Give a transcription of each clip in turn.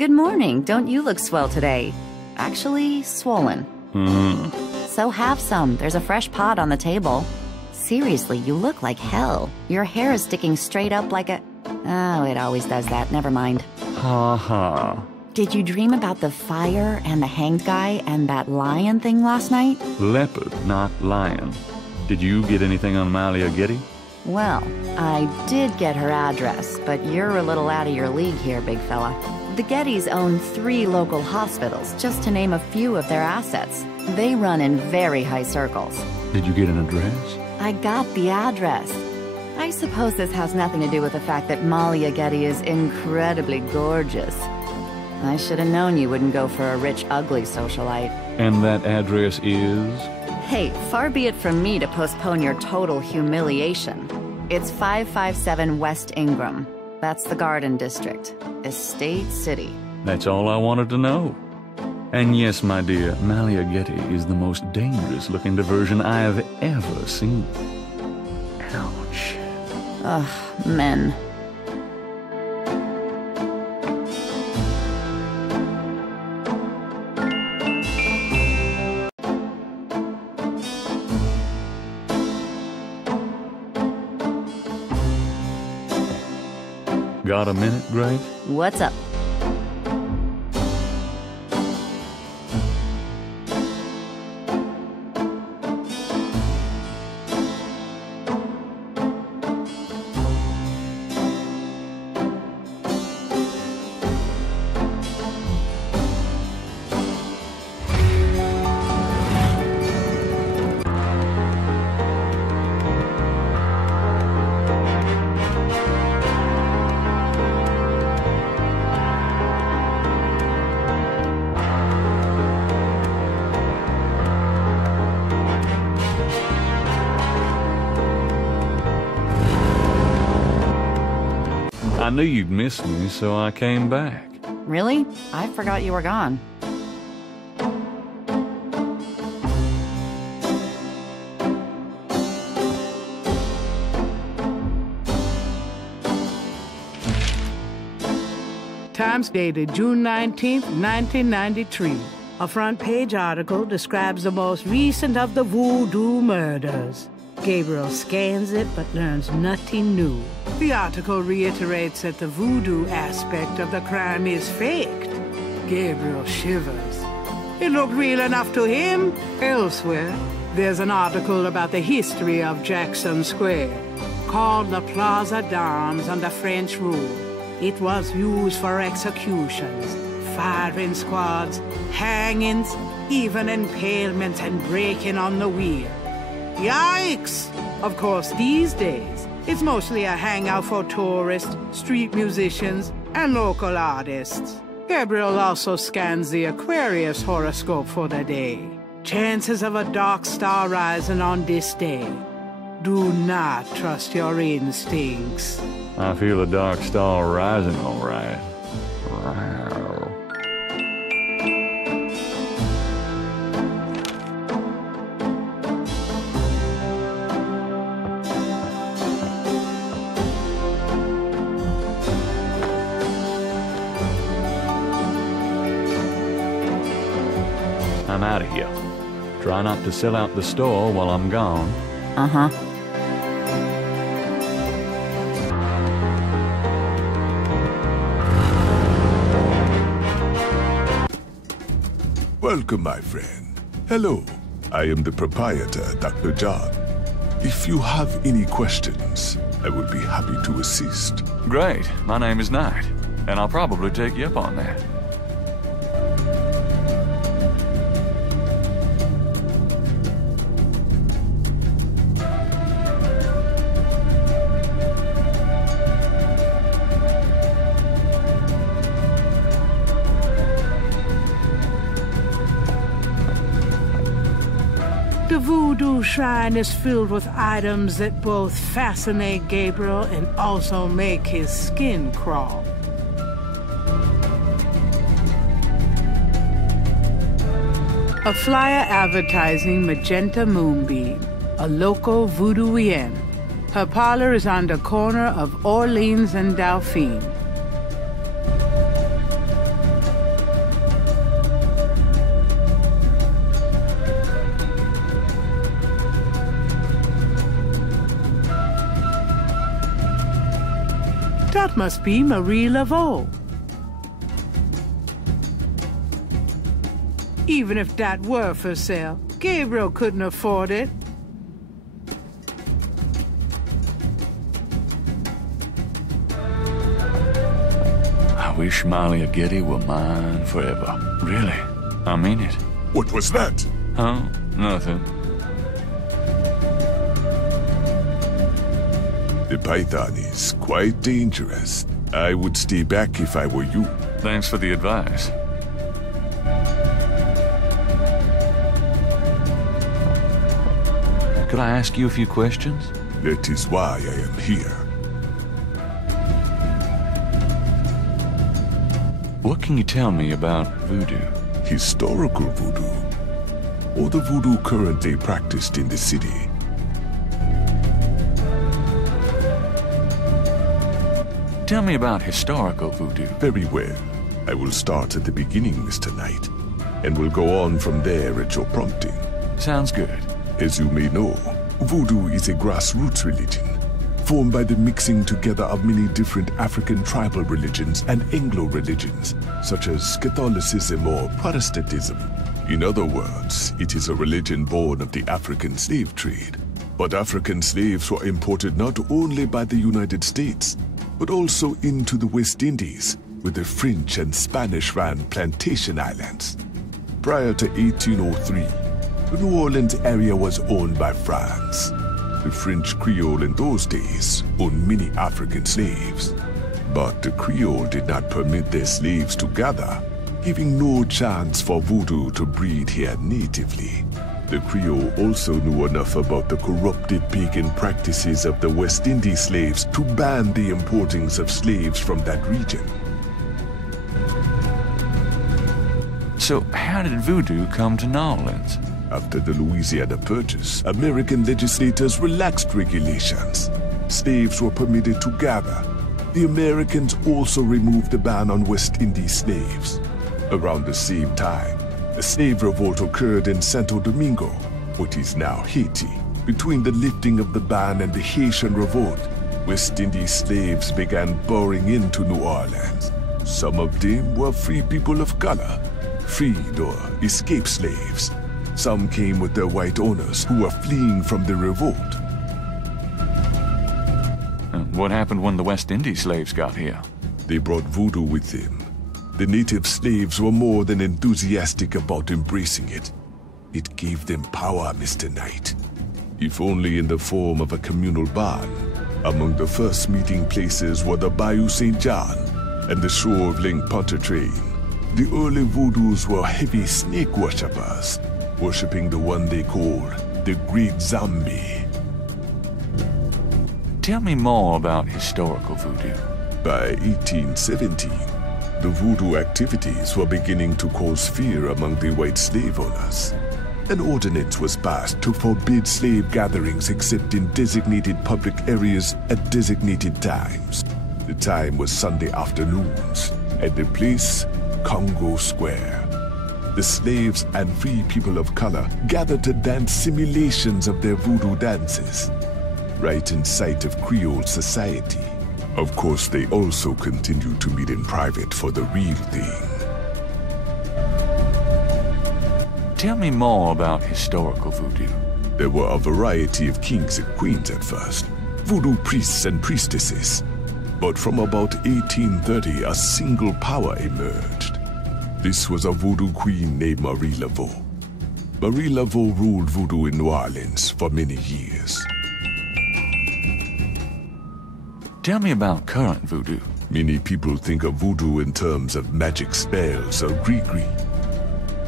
Good morning. Don't you look swell today? Actually, swollen. So have some. There's a fresh pot on the table. Seriously, you look like hell. Your hair is sticking straight up like a... Oh, it always does that. Never mind. Ha ha. Did you dream about the fire and the hanged guy and that lion thing last night? Leopard, not lion. Did you get anything on Malia Getty? Well, I did get her address, but you're a little out of your league here, big fella. The Gettys own 3 local hospitals, just to name a few of their assets. They run in very high circles. Did you get an address? I got the address. I suppose this has nothing to do with the fact that Malia Getty is incredibly gorgeous. I should have known you wouldn't go for a rich, ugly socialite. And that address is? Hey, far be it from me to postpone your total humiliation. It's 557 West Ingram. That's the Garden District. Estate City. That's all I wanted to know. And yes, my dear, Malia Getty is the most dangerous-looking diversion I have ever seen. Ouch. Ugh, men. Got a minute, Grace? What's up? I knew you'd miss me, so I came back. Really? I forgot you were gone. Times dated June 19th, 1993. A front-page article describes the most recent of the voodoo murders. Gabriel scans it but learns nothing new. The article reiterates that the voodoo aspect of the crime is faked. Gabriel shivers. It looked real enough to him. Elsewhere, there's an article about the history of Jackson Square, called the Plaza d'Armes under French rule. It was used for executions, firing squads, hangings, even impalements and breaking on the wheel. Yikes! Of course, these days, it's mostly a hangout for tourists, street musicians, and local artists. Gabriel also scans the Aquarius horoscope for the day. Chances of a dark star rising on this day. Do not trust your instincts. I feel a dark star rising, all right. I'm out of here. Try not to sell out the store while I'm gone. Uh-huh. Welcome, my friend. Hello. I am the proprietor, Dr. John. If you have any questions, I would be happy to assist. Great. My name is Knight, and I'll probably take you up on that. The voodoo shrine is filled with items that both fascinate Gabriel and also make his skin crawl. A flyer advertising Magenta Moonbeam, a local voodooienne. Her parlor is on the corner of Orleans and Dauphine. That must be Marie Laveau. Even if that were for sale, Gabriel couldn't afford it. I wish Malia Getty were mine forever. Really, I mean it. What was that? Huh? Nothing. The python is quite dangerous. I would stay back if I were you. Thanks for the advice. Could I ask you a few questions? That is why I am here. What can you tell me about voodoo? Historical voodoo, or the voodoo currently practiced in the city. Tell me about historical voodoo. Very well. I will start at the beginning, Mr. Knight, and will go on from there at your prompting. Sounds good. As you may know, voodoo is a grassroots religion, formed by the mixing together of many different African tribal religions and Anglo religions, such as Catholicism or Protestantism. In other words, it is a religion born of the African slave trade. But African slaves were imported not only by the United States, but also into the West Indies, where the French and Spanish ran plantation islands. Prior to 1803, the New Orleans area was owned by France. The French Creole in those days owned many African slaves. But the Creole did not permit their slaves to gather, giving no chance for voodoo to breed here natively. The Creole also knew enough about the corrupted pagan practices of the West Indies slaves to ban the importings of slaves from that region. So how did voodoo come to New Orleans? After the Louisiana Purchase, American legislators relaxed regulations. Slaves were permitted to gather. The Americans also removed the ban on West Indies slaves. Around the same time, a slave revolt occurred in Santo Domingo, what is now Haiti. Between the lifting of the ban and the Haitian Revolt, West Indies slaves began pouring into New Orleans. Some of them were free people of color, freed or escaped slaves. Some came with their white owners who were fleeing from the revolt. What happened when the West Indies slaves got here? They brought voodoo with them. The native slaves were more than enthusiastic about embracing it. It gave them power, Mr. Knight. If only in the form of a communal band. Among the first meeting places were the Bayou St. John and the shore of Lake Pontchartrain. The early voodoos were heavy snake worshippers, worshipping the one they called the Great Zombie. Tell me more about historical voodoo. By 1817, the voodoo activities were beginning to cause fear among the white slave owners. An ordinance was passed to forbid slave gatherings except in designated public areas at designated times. The time was Sunday afternoons, and the place, Congo Square. The slaves and free people of color gathered to dance simulations of their voodoo dances, right in sight of Creole society. Of course, they also continued to meet in private for the real thing. Tell me more about historical voodoo. There were a variety of kings and queens at first, voodoo priests and priestesses. But from about 1830, a single power emerged. This was a voodoo queen named Marie Laveau. Marie Laveau ruled voodoo in New Orleans for many years. Tell me about current voodoo. Many people think of voodoo in terms of magic spells or gree-gree.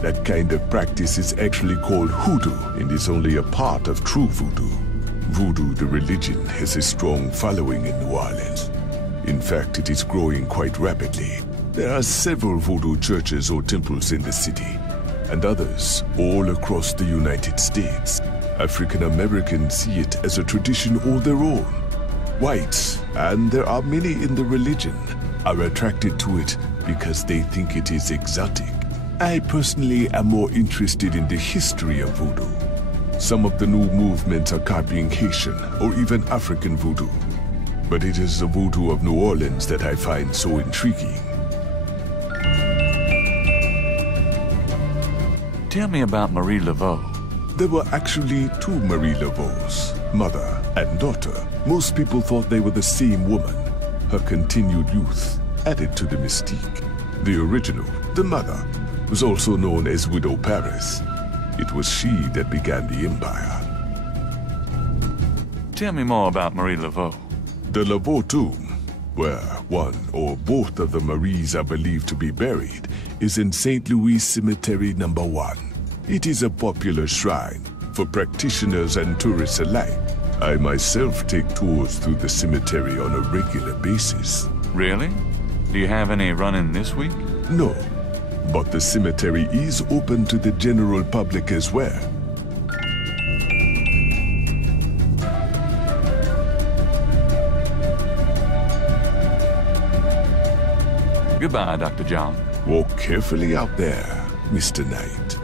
That kind of practice is actually called hoodoo and is only a part of true voodoo. Voodoo, the religion, has a strong following in New Orleans. In fact, it is growing quite rapidly. There are several voodoo churches or temples in the city, and others all across the United States. African Americans see it as a tradition all their own. Whites, and there are many in the religion, are attracted to it because they think it is exotic. I personally am more interested in the history of voodoo. Some of the new movements are copying Haitian or even African voodoo. but it is the voodoo of New Orleans that I find so intriguing. Tell me about Marie Laveau. There were actually two Marie Laveaus, mother and daughter. Most people thought they were the same woman. Her continued youth added to the mystique. The original, the mother, was also known as Widow Paris. It was she that began the empire. Tell me more about Marie Laveau. The Laveau tomb, where one or both of the Maries are believed to be buried, is in St. Louis Cemetery No. 1. It is a popular shrine for practitioners and tourists alike. I myself take tours through the cemetery on a regular basis. Really? Do you have any running this week? No, but the cemetery is open to the general public as well. Goodbye, Dr. John. Walk carefully out there, Mr. Knight.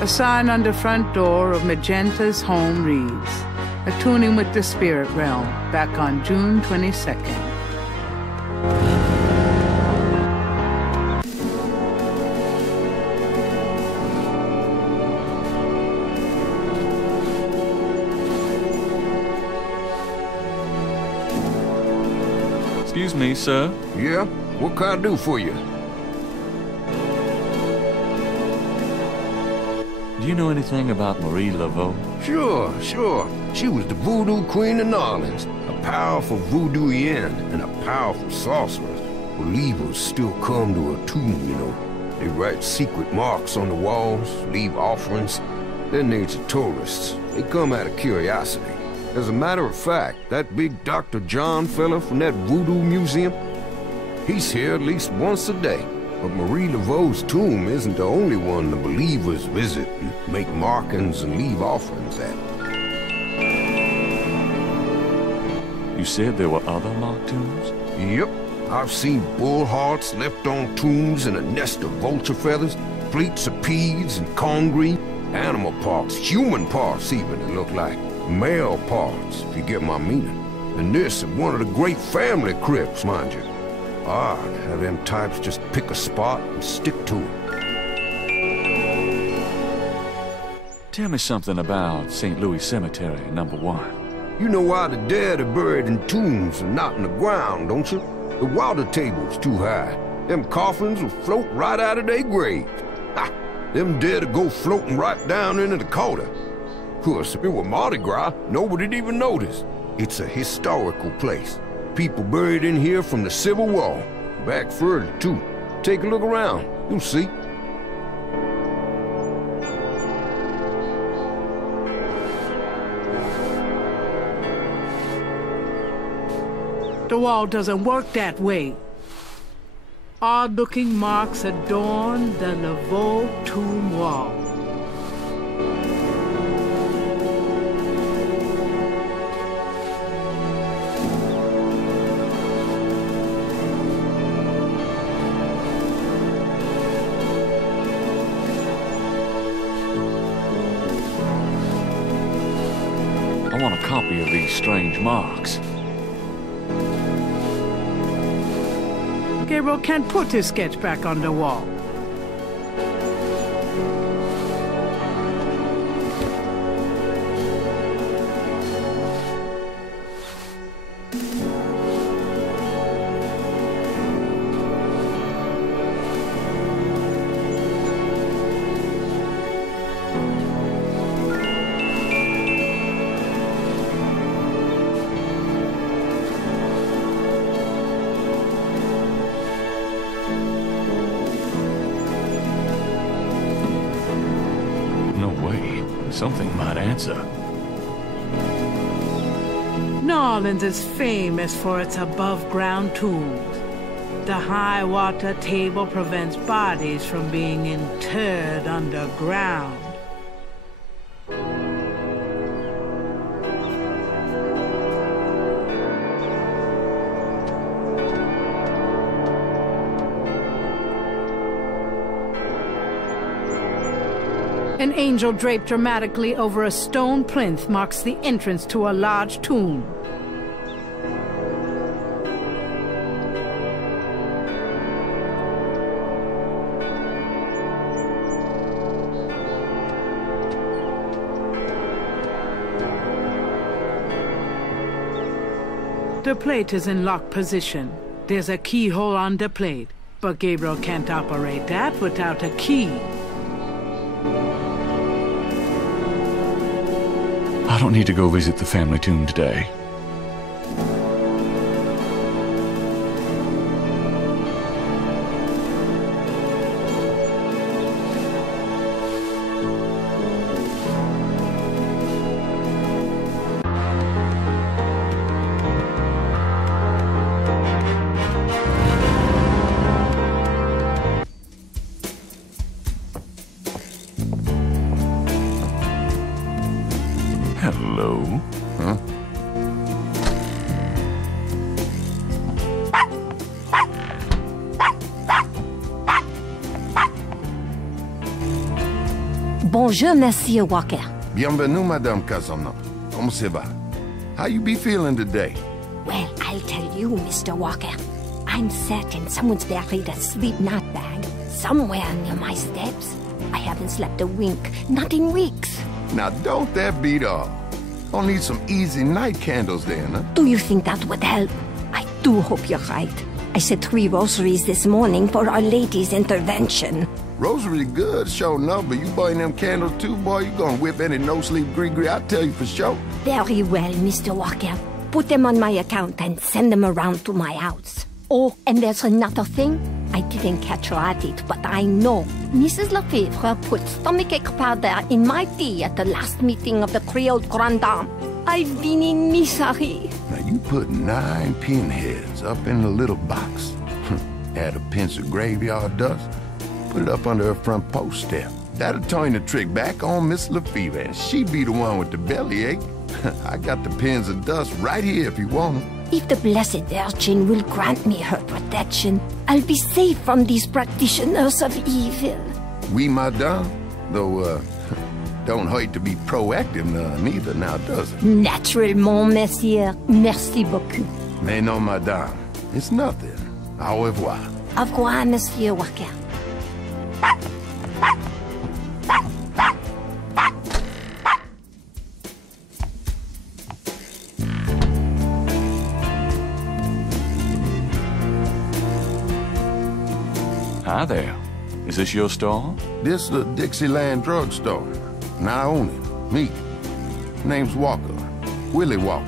A sign on the front door of Magenta's home reads, "Attuning with the Spirit Realm," back on June 22nd. Excuse me, sir. Yeah? What can I do for you? Do you know anything about Marie Laveau? Sure. She was the voodoo queen of New Orleans, a powerful voodooienne and a powerful sorceress. Believers still come to her tomb, you know. They write secret marks on the walls, leave offerings. They're native tourists. They come out of curiosity. As a matter of fact, that big Dr. John fella from that voodoo museum, he's here at least once a day. But Marie Laveau's tomb isn't the only one the believers visit and make markings and leave offerings at. You said there were other mock tombs? Yep. I've seen bull hearts left on tombs and a nest of vulture feathers, plates of peas and corn green, animal parts, human parts even, it look like. Male parts, if you get my meaning. And this is one of the great family crypts, mind you. Odd how them types just pick a spot and stick to it. Tell me something about St. Louis Cemetery, No. 1. You know why the dead are buried in tombs and not in the ground, don't you? The water table's too high. Them coffins will float right out of their graves. Ha! Them dead will go floating right down into the Dakota. Of course, if it were Mardi Gras, nobody'd even notice. It's a historical place. People buried in here from the Civil War. Back further, too. Take a look around. You'll see. The wall doesn't work that way. Odd-looking marks adorn the Laveau tomb wall. I want a copy of these strange marks. Gabriel can't put his sketch back on the wall. Something might answer. New Orleans is famous for its above-ground tombs. The high-water table prevents bodies from being interred underground. An angel draped dramatically over a stone plinth marks the entrance to a large tomb. The plate is in locked position. There's a keyhole on the plate, but Gabriel can't operate that without a key. I don't need to go visit the family tomb today. Hello? Huh? Bonjour, Monsieur Walker. Bienvenue, Madame Casanova. Comment ça va? How you be feeling today? Well, I'll tell you, Mr. Walker. I'm certain someone's buried a sleep knot bag somewhere near my steps. I haven't slept a wink, not in weeks. Now, don't that beat all? I'll need some easy night candles then, huh? Do you think that would help? I do hope you're right. I said 3 rosaries this morning for Our Lady's intervention. Rosary good, sure enough, but you burn them candles too, boy, you gonna whip any no-sleep gree-gree, I tell you for sure. Very well, Mr. Walker. Put them on my account and send them around to my house. Oh, and there's another thing. I didn't catch her at it, but I know Mrs. Lefebvre put stomachache powder in my tea at the last meeting of the Creole Grand Dame. I've been in misery. Now you put 9 pinheads up in the little box. Add a pinch of graveyard dust, put it up under her front post step. That'll turn the trick back on Miss Lefebvre, and she be the one with the bellyache. I got the pins of dust right here if you want them. If the Blessed Virgin will grant me her protection, I'll be safe from these practitioners of evil. Oui, madame. Though, don't hurt to be proactive neither now, does it? Naturellement, monsieur. Merci beaucoup. Mais non, madame. It's nothing. Au revoir. Au revoir, Monsieur Walker. Hi there. Is this your store? This the Dixieland drugstore. And I own it. Me. Name's Walker. Willie Walker.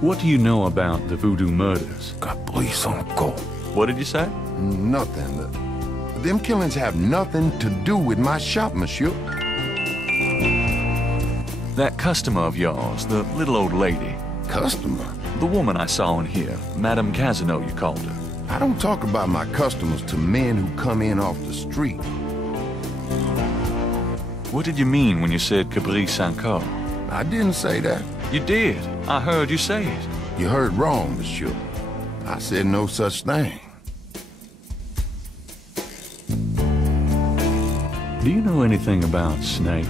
What do you know about the voodoo murders? Caprice encore. What did you say? Nothing. Them killings have nothing to do with my shop, monsieur. That customer of yours, the little old lady. Customer? The woman I saw in here, Madame Casanova, you called her. I don't talk about my customers to men who come in off the street. What did you mean when you said Caprice encore? I didn't say that. You did. I heard you say it. You heard wrong, monsieur. I said no such thing. Do you know anything about snakes?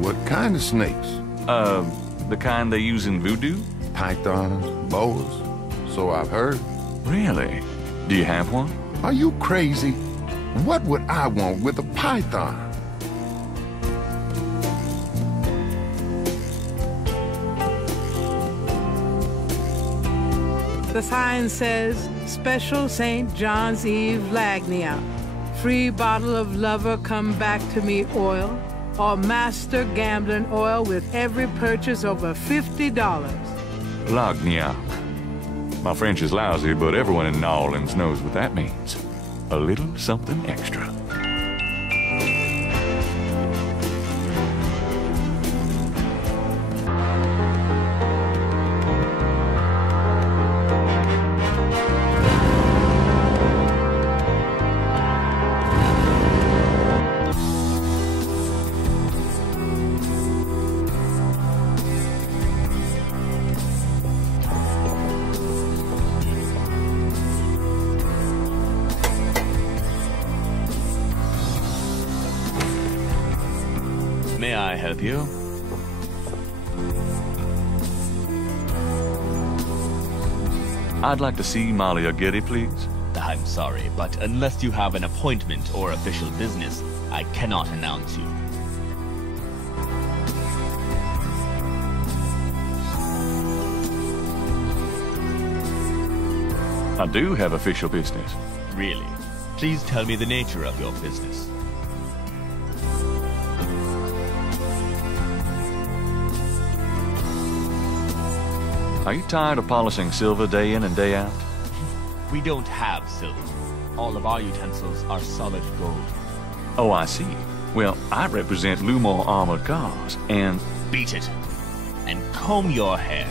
What kind of snakes? The kind they use in voodoo? Pythons, boas, so I've heard. Really? Do you have one? Are you crazy? What would I want with a python? The sign says, Special St. John's Eve Lagnia. Free bottle of Lover Come Back to Me oil, or Master Gambling oil with every purchase over $50. Lagnia. My French is lousy, but everyone in New Orleans knows what that means. A little something extra. help you? I'd like to see Malia Getty, please. I'm sorry, but unless you have an appointment or official business, I cannot announce you. I do have official business. Really? Please tell me the nature of your business. Are you tired of polishing silver day in and day out? We don't have silver. All of our utensils are solid gold. Oh, I see. Well, I represent Lumor Armored Cars, and... Beat it. And comb your hair.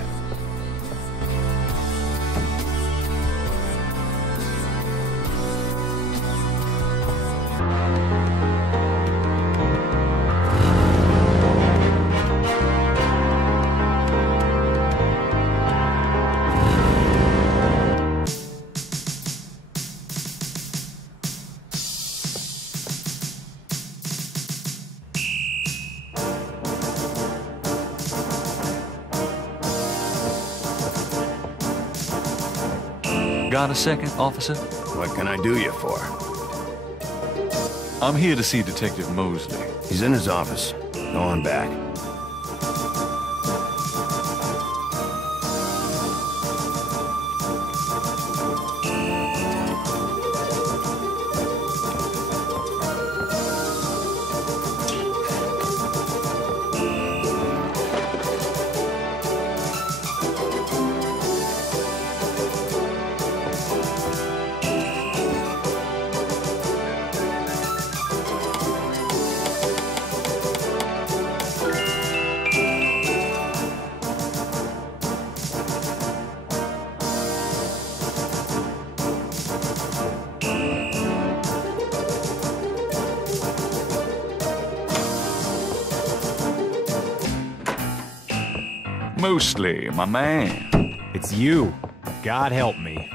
Got a second, officer? What can I do you for? I'm here to see Detective Mosley. He's in his office. Go on back. Mosley, my man. It's you. God help me.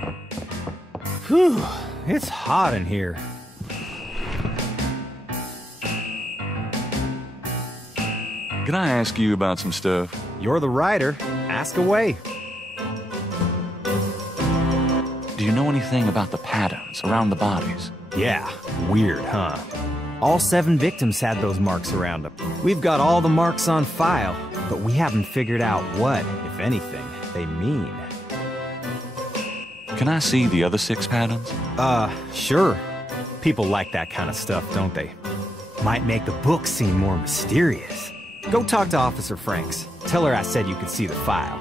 Whew, it's hot in here. Can I ask you about some stuff? You're the writer. Ask away. Do you know anything about the patterns around the bodies? Yeah, weird, huh? All 7 victims had those marks around them. We've got all the marks on file, but we haven't figured out what, if anything, they mean. Can I see the other 6 patterns? Sure. People like that kind of stuff, don't they? Might make the book seem more mysterious. Go talk to Officer Franks. Tell her I said you could see the file.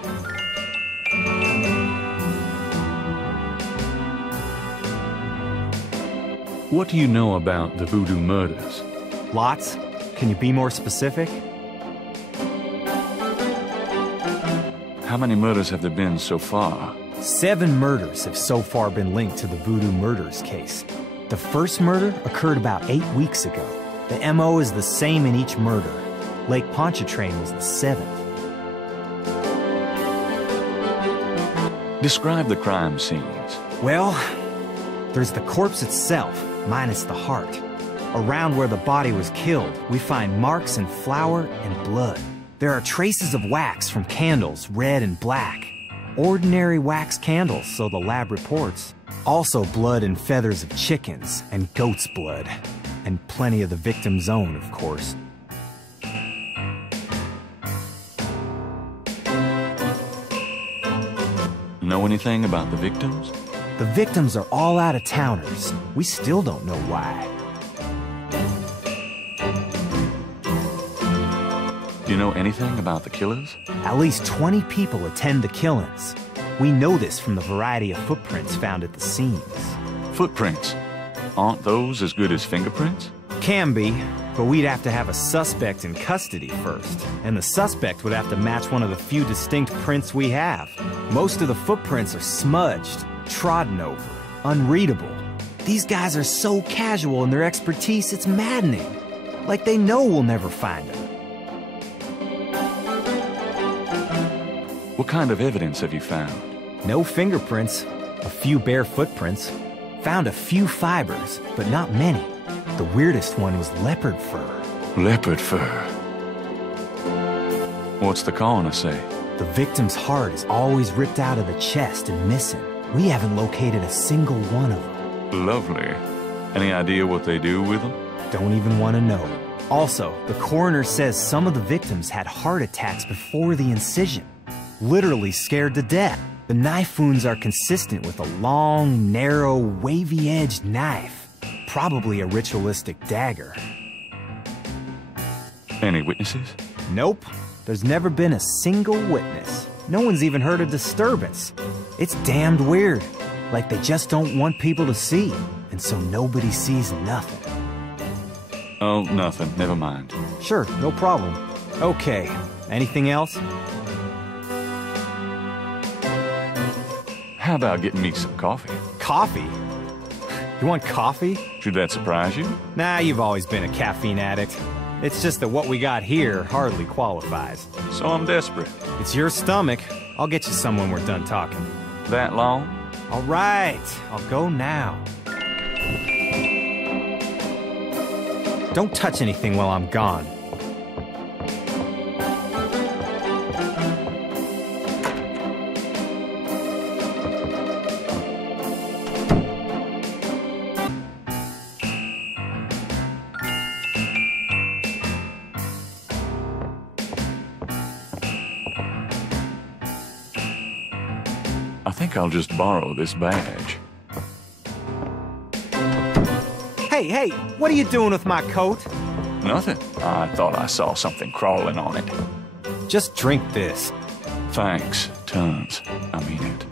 What do you know about the Voodoo murders? Lots. Can you be more specific? How many murders have there been so far? 7 murders have so far been linked to the Voodoo murders case. The first murder occurred about 8 weeks ago. The MO is the same in each murder. Lake Pontchartrain was the 7th. Describe the crime scenes. Well, there's the corpse itself, minus the heart. Around where the body was killed, we find marks in flour and blood. There are traces of wax from candles, red and black. Ordinary wax candles, so the lab reports. Also blood and feathers of chickens, and goat's blood. And plenty of the victim's own, of course. Know anything about the victims? The victims are all out-of-towners. We still don't know why. Do you know anything about the killers? At least 20 people attend the killings. We know this from the variety of footprints found at the scenes. Footprints? Aren't those as good as fingerprints? Can be, but we'd have to have a suspect in custody first. And the suspect would have to match one of the few distinct prints we have. Most of the footprints are smudged, trodden over, unreadable. These guys are so casual in their expertise, it's maddening. Like they know we'll never find them. What kind of evidence have you found? No fingerprints, a few bare footprints. Found a few fibers, but not many. The weirdest one was leopard fur. Leopard fur. What's the coroner say? The victim's heart is always ripped out of the chest and missing. We haven't located a single one of them. Lovely. Any idea what they do with them? Don't even want to know. Also, the coroner says some of the victims had heart attacks before the incision. Literally scared to death. The knife wounds are consistent with a long, narrow, wavy-edged knife. Probably a ritualistic dagger. Any witnesses? Nope. There's never been a single witness. No one's even heard a disturbance. It's damned weird. Like they just don't want people to see. And so nobody sees nothing. Oh, nothing. Never mind. Sure, no problem. Okay. Anything else? How about getting me some coffee? Coffee? You want coffee? Should that surprise you? Nah, you've always been a caffeine addict. It's just that what we got here hardly qualifies. So I'm desperate. It's your stomach. I'll get you some when we're done talking. That long? All right, I'll go now. Don't touch anything while I'm gone. I think I'll just borrow this badge. Hey, what are you doing with my coat? Nothing. I thought I saw something crawling on it. Just drink this. Thanks, tons. I mean it.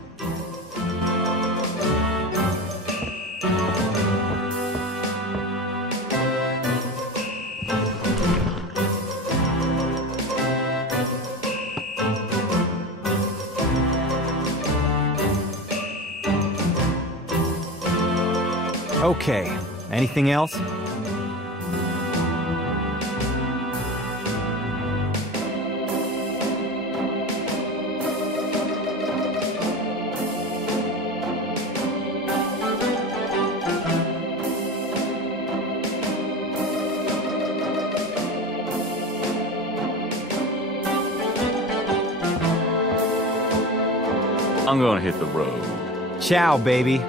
Okay, anything else? I'm gonna hit the road. Ciao, baby.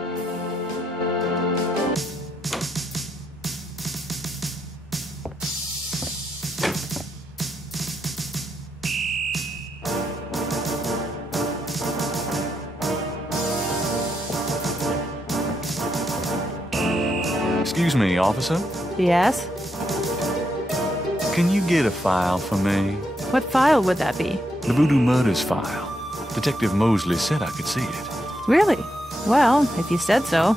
Excuse me, officer? Yes? Can you get a file for me? What file would that be? The Voodoo Murders file. Detective Mosley said I could see it. Really? Well, if you said so.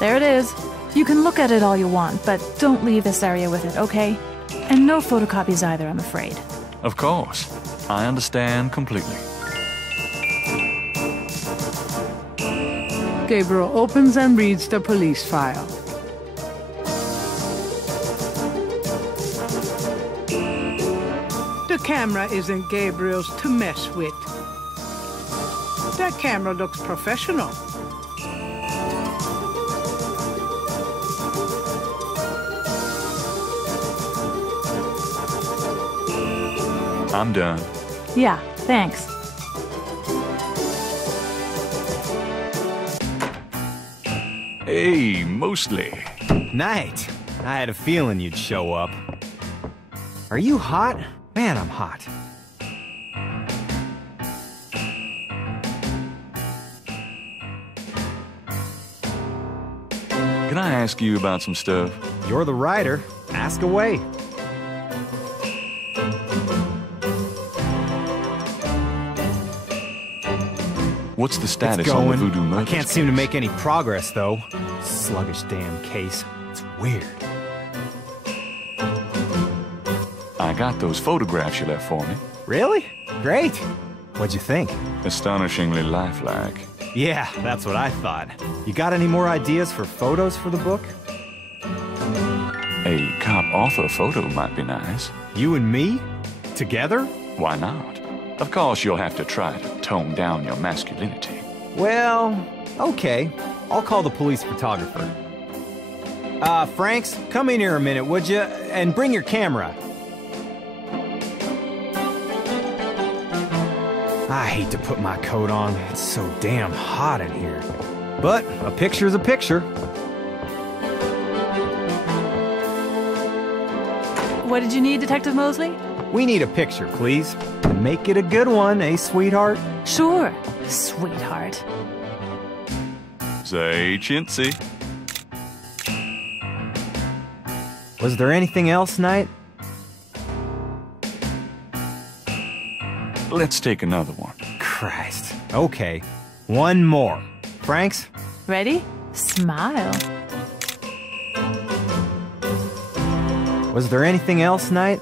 There it is. You can look at it all you want, but don't leave this area with it, okay? And no photocopies either, I'm afraid. Of course. I understand completely. Gabriel opens and reads the police file. The camera isn't Gabriel's to mess with. That camera looks professional. I'm done. Yeah, thanks. Hey, Mosley. Knight. I had a feeling you'd show up. Are you hot? Man, I'm hot. Can I ask you about some stuff? You're the writer. Ask away. What's the status It's going. on the Voodoo Murders I can't case? seem to make any progress, though. Sluggish damn case. It's weird. I got those photographs you left for me. Really? Great. What'd you think? Astonishingly lifelike. Yeah, that's what I thought. You got any more ideas for photos for the book? author photo might be nice. You and me? Together? Why not? Of course, you'll have to try to tone down your masculinity. Well, okay. I'll call the police photographer. Franks, come in here a minute, would you? And bring your camera. I hate to put my coat on. It's so damn hot in here. But a picture's a picture. What did you need, Detective Mosley? We need a picture, please. And make it a good one, eh, sweetheart? Sure, sweetheart. Say, chintzy. Was there anything else, Knight? Let's take another one. Christ. Okay. One more. Franks? Ready? Smile. Was there anything else, Knight?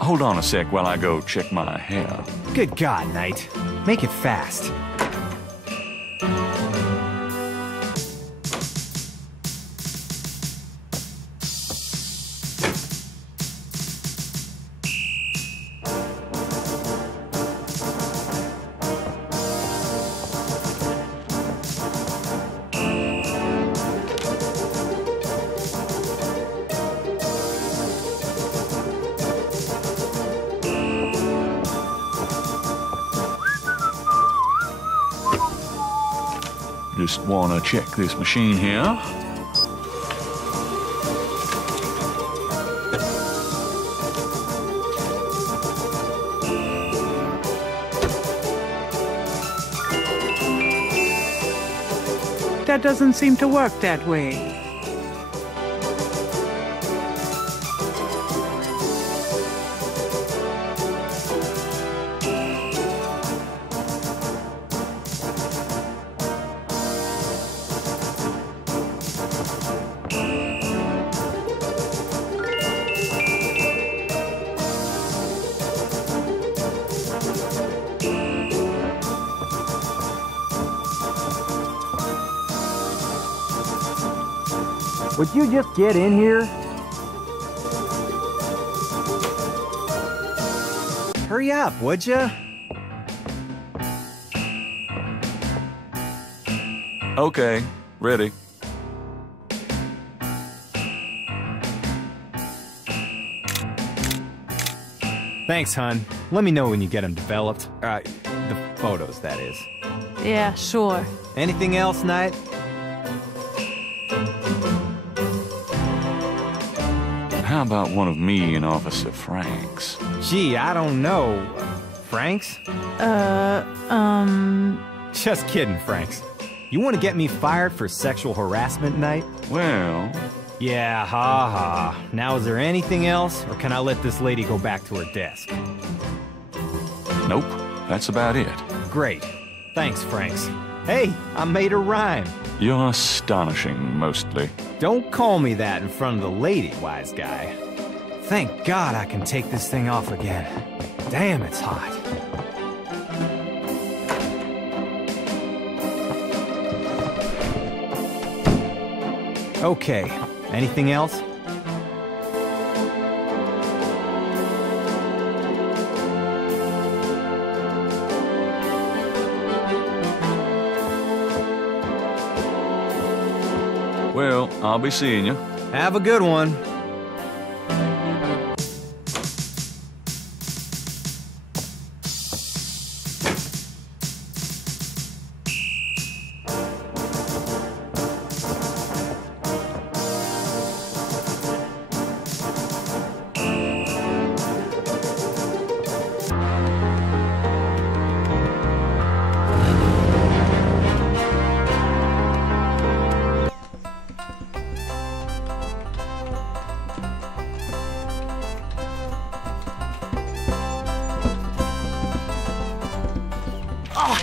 Hold on a sec while I go check my hair. Good God, Knight. Make it fast. Just want to check this machine here. That doesn't seem to work that way. Would you just get in here? Hurry up, would you? Okay, ready. Thanks, hon. Let me know when you get them developed. The photos, that is. Yeah, sure. Anything else, Knight? How about one of me and Officer Franks? Gee, I don't know. Franks? Just kidding, Franks. You want to get me fired for sexual harassment, Knight? Well... Yeah, ha. Now, is there anything else, or can I let this lady go back to her desk? Nope, that's about it. Great. Thanks, Franks. Hey, I made a rhyme. You're astonishing, mostly. Don't call me that in front of the lady, wise guy. Thank God I can take this thing off again. Damn, it's hot. Okay, anything else? Well, I'll be seeing you. Have a good one.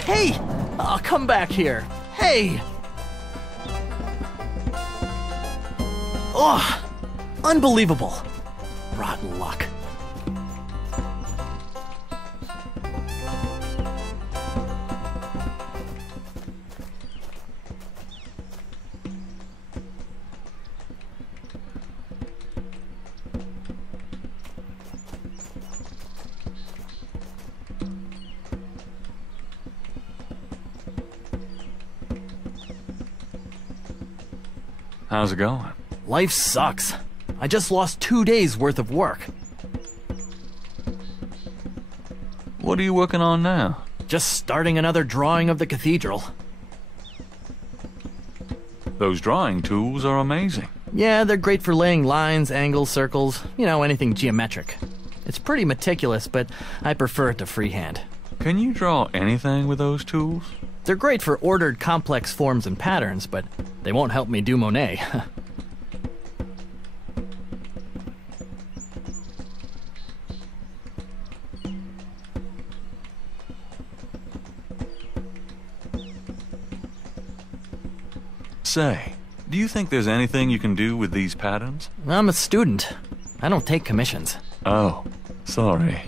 Hey! Come back here. Hey! Oh! Unbelievable. Rotten luck. How's it going? Life sucks. I just lost 2 days worth of work. What are you working on now? Just starting another drawing of the cathedral. Those drawing tools are amazing. Yeah, they're great for laying lines, angles, circles, you know, anything geometric. It's pretty meticulous, but I prefer it to freehand. Can you draw anything with those tools? They're great for ordered, complex forms and patterns, but they won't help me do Monet. Say, do you think there's anything you can do with these patterns? I'm a student. I don't take commissions. Oh, sorry.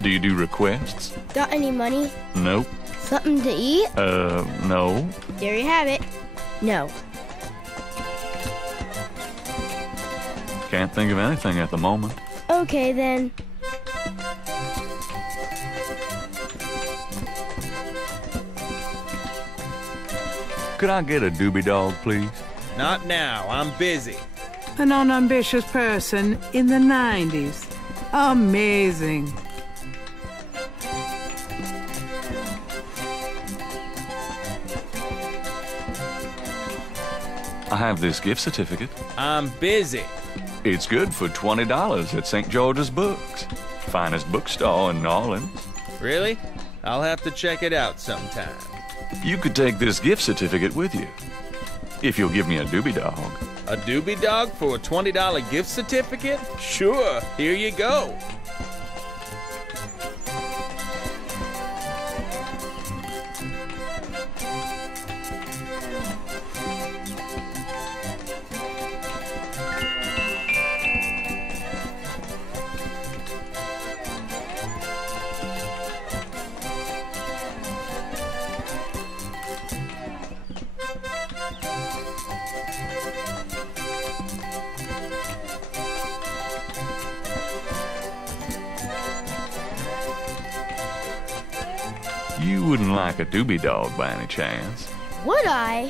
Do you do requests? Got any money? Nope. Something to eat? No. There you have it. No. Can't think of anything at the moment. Okay, then. Could I get a doobie dog, please? Not now. I'm busy. An unambitious person in the 90s. Amazing. I have this gift certificate. I'm busy. It's good for $20 at St. George's Books. Finest bookstore in New Orleans. Really? I'll have to check it out sometime. You could take this gift certificate with you. If you'll give me a doobie dog. A doobie dog for a $20 gift certificate? Sure, here you go. You wouldn't like a doobie dog by any chance. Would I?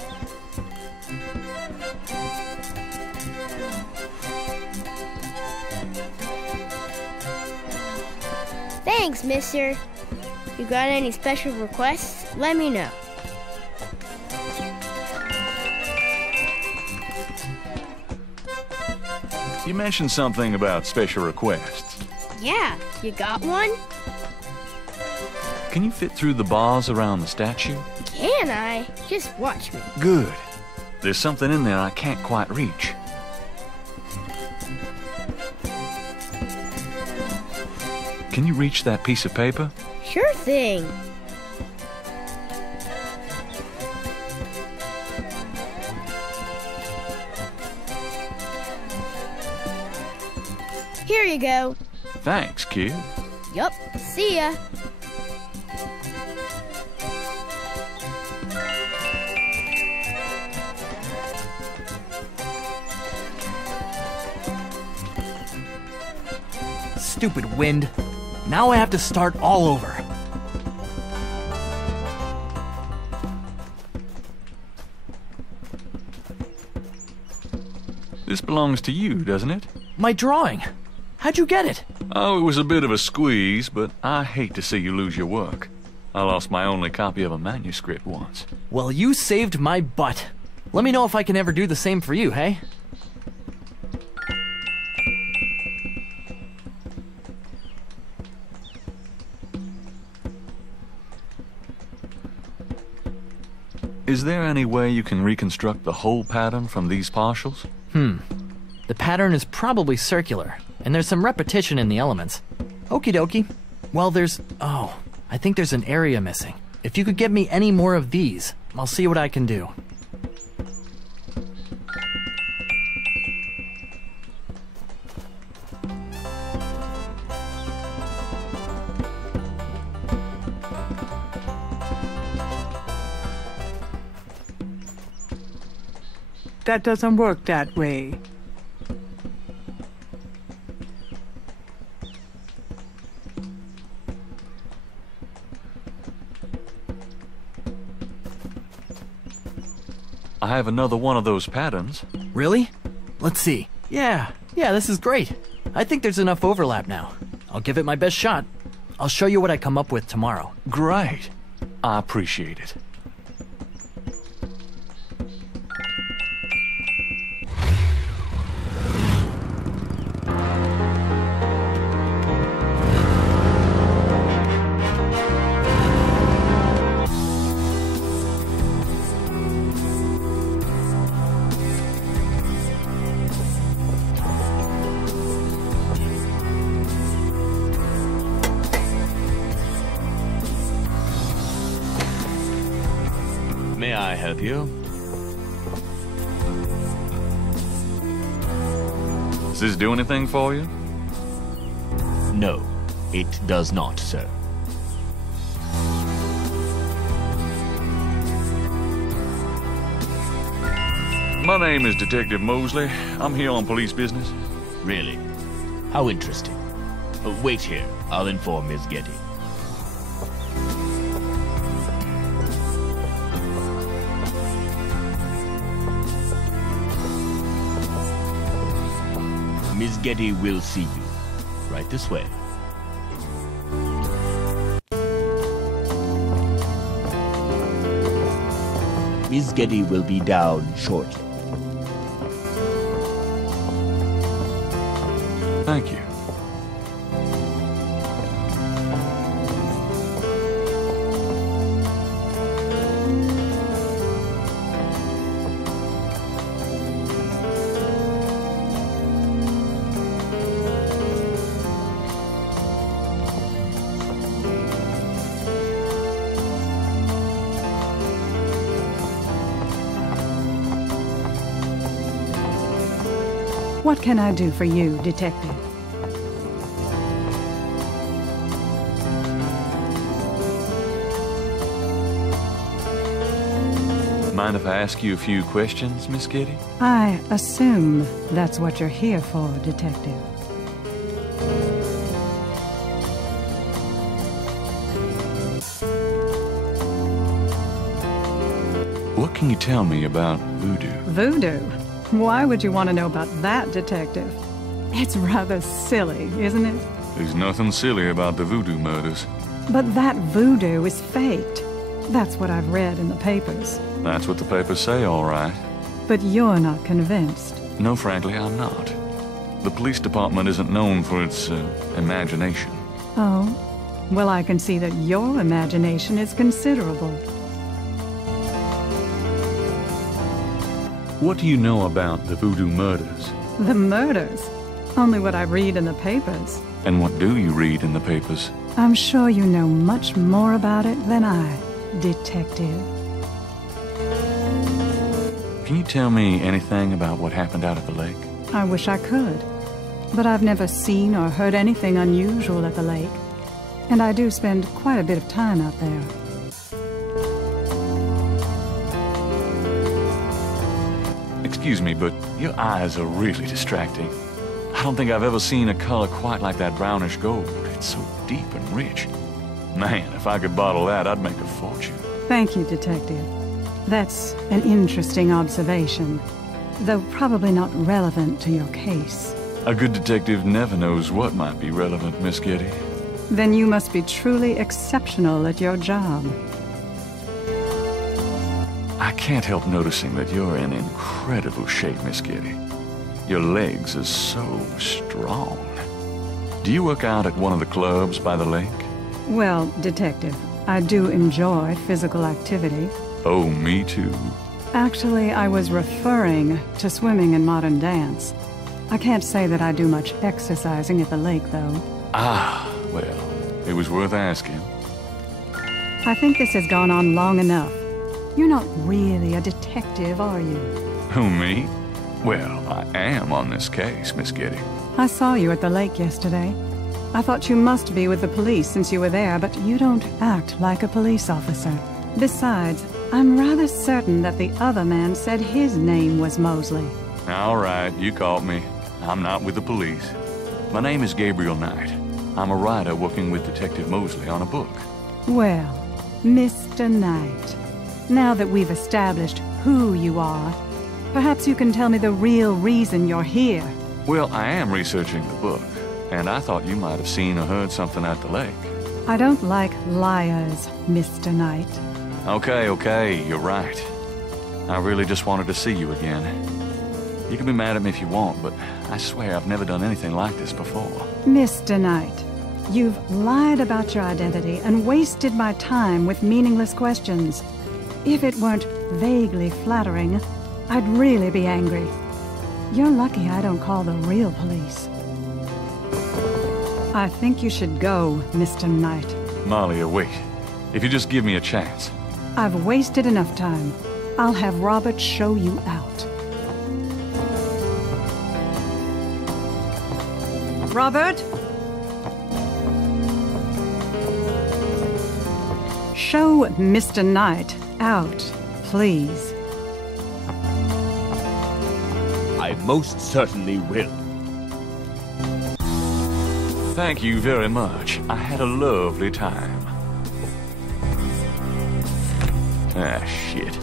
Thanks, mister. You got any special requests? Let me know. You mentioned something about special requests. Yeah, you got one? Can you fit through the bars around the statue? Can I? Just watch me. Good. There's something in there I can't quite reach. Can you reach that piece of paper? Sure thing. Here you go. Thanks, kid. Yup. See ya. Stupid wind. Now I have to start all over. This belongs to you, doesn't it? My drawing. How'd you get it? Oh, it was a bit of a squeeze, but I hate to see you lose your work. I lost my only copy of a manuscript once. Well, you saved my butt. Let me know if I can ever do the same for you, hey? Is there any way you can reconstruct the whole pattern from these partials? The pattern is probably circular, and there's some repetition in the elements. Okie dokie. Well, I think there's an area missing. If you could get me any more of these, I'll see what I can do. that doesn't work that way. I have another one of those patterns. Really? Let's see. Yeah, this is great. I think there's enough overlap now. I'll give it my best shot. I'll show you what I come up with tomorrow. Great. I appreciate it. May I help you? Does this do anything for you? No, it does not, sir. My name is Detective Mosley. I'm here on police business. Really? How interesting. Wait here. I'll inform Miss Getty. Miss Getty will see you. Right this way. Miss Getty will be down shortly. Thank you. What can I do for you, Detective? Mind if I ask you a few questions, Miss Getty? I assume that's what you're here for, Detective. What can you tell me about voodoo? Voodoo? Why would you want to know about that, Detective? It's rather silly, isn't it? There's nothing silly about the voodoo murders. But that voodoo is faked. That's what I've read in the papers. That's what the papers say, all right. But you're not convinced. No, frankly, I'm not. The police department isn't known for its imagination. Oh? Well, I can see that your imagination is considerable. What do you know about the voodoo murders? The murders? Only what I read in the papers. And what do you read in the papers? I'm sure you know much more about it than I, Detective. Can you tell me anything about what happened out at the lake? I wish I could. But I've never seen or heard anything unusual at the lake. And I do spend quite a bit of time out there. Excuse me, but your eyes are really distracting. I don't think I've ever seen a color quite like that brownish gold. It's so deep and rich. Man, if I could bottle that, I'd make a fortune. Thank you, Detective. That's an interesting observation, though probably not relevant to your case. A good detective never knows what might be relevant, Miss Getty. Then you must be truly exceptional at your job. I can't help noticing that you're in incredible shape, Miss Getty. Your legs are so strong. Do you work out at one of the clubs by the lake? Well, Detective, I do enjoy physical activity. Oh, me too. Actually, I was referring to swimming and modern dance. I can't say that I do much exercising at the lake, though. Ah, well, it was worth asking. I think this has gone on long enough. You're not really a detective, are you? Who, me? Well, I am on this case, Miss Getty. I saw you at the lake yesterday. I thought you must be with the police since you were there, but you don't act like a police officer. Besides, I'm rather certain that the other man said his name was Mosley. All right, you caught me. I'm not with the police. My name is Gabriel Knight. I'm a writer working with Detective Mosley on a book. Well, Mr. Knight, now that we've established who you are, perhaps you can tell me the real reason you're here. Well, I am researching the book, and I thought you might have seen or heard something at the lake. I don't like liars, Mr. Knight. Okay, you're right. I really just wanted to see you again. You can be mad at me if you want, but I swear I've never done anything like this before. Mr. Knight, you've lied about your identity and wasted my time with meaningless questions. If it weren't vaguely flattering, I'd really be angry. You're lucky I don't call the real police. I think you should go, Mr. Knight. Malia, wait. If you just give me a chance. I've wasted enough time. I'll have Robert show you out. Robert? Show Mr. Knight out, please. I most certainly will. Thank you very much. I had a lovely time. Ah, shit.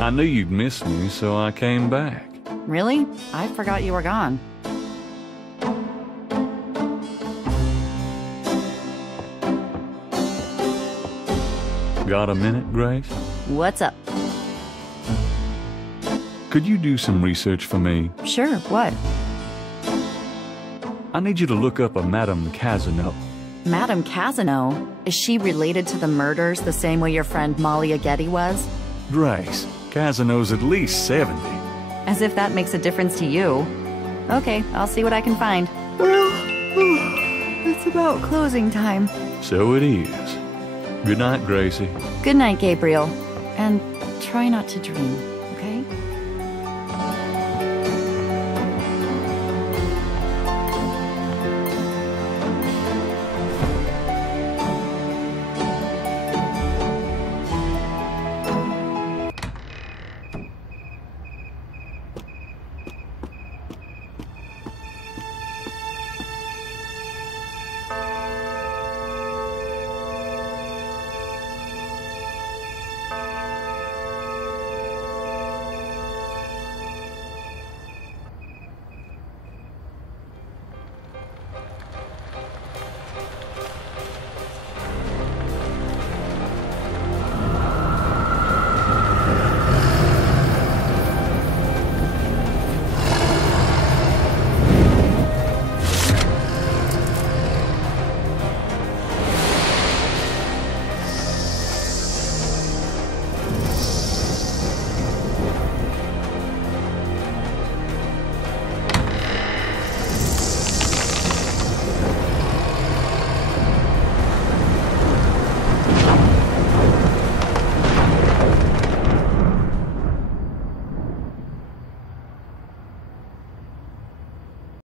I knew you'd miss me, so I came back. Really? I forgot you were gone. Got a minute, Grace? What's up? Could you do some research for me? Sure, what? I need you to look up a Madame Casino. Madame Casino? Is she related to the murders the same way your friend Malia Getty was? Grace, Casino's at least 70. As if that makes a difference to you. Okay, I'll see what I can find. Well, it's about closing time. So it is. Good night, Gracie. Good night, Gabriel. And try not to dream, okay?